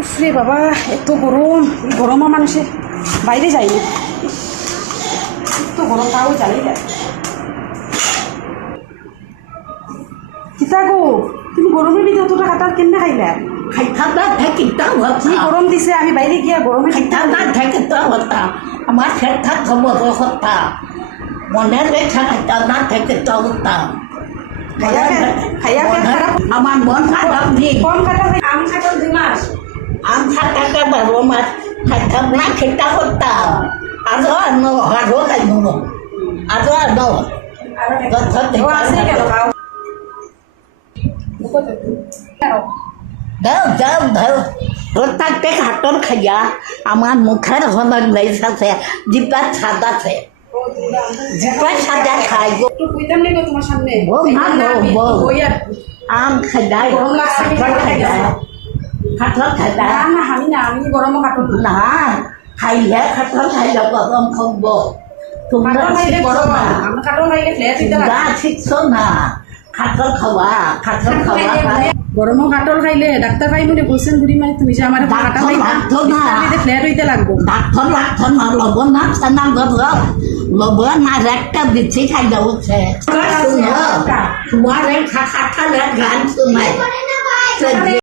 উফরে বাবা, এত গরম, গরমে মানুষে বাইরে যায়নি, এত গরম তাও যাই যায়। কিতা গো, তুমি গরমের ভিতরে অতটা কাটার কেন খাইলা? খাইতা থাকিতাম কি গরম দিছে, আমি বাইরে গিয়া গরমে খাইতা থাকিতাম হতা আমার খেতা খবর হতা মনের রেখা খাইতা না থাকিতাম হতা খাইয়া পেট খারাপ। আমার মন খারাপ নেই কম কাটা খাই, আম খাটাল 2 মাস, আম খাটাটা 12 মাস খাইতাম না খেতা হতা আজও খাইব আজও ও আছে কেন খাও? দাও দাও দাও প্রত্যেক হাটর খাইয়া আমার মুখের হনক লাইছে জিপা সাদাছে জিপা সাদা খাই গো একটু কইতাম নি গো তোমার সামনে, বউ না বউ ওই আর আম খাইদাই গরম লাগছে, খাটর খাইদাই খাটর খাইদাই না না, আমি না, আমি গরমও কাটব না। না খাইলে খাটর খাইলে গরম খাব তোমরা কাটল খাইলে গরম না, আমি কাটল খাইলে ফ্লেট দিতে তোমরা লাগে। শিখছো না খাটর খাওয়া খাই গরমও কাটল খাইলে ডাক্তার ভাই মনে বলছেন বুড়ি মাই তুমি যে আমার কাটা খাই ফ্লেট হইতে লাগবো। ডাক্তার ডাক্তার না লবণ না চানা গর লবণ না একটা দিচ্ছি খাই যাচ্ছে তোমার খালে গান শোনায়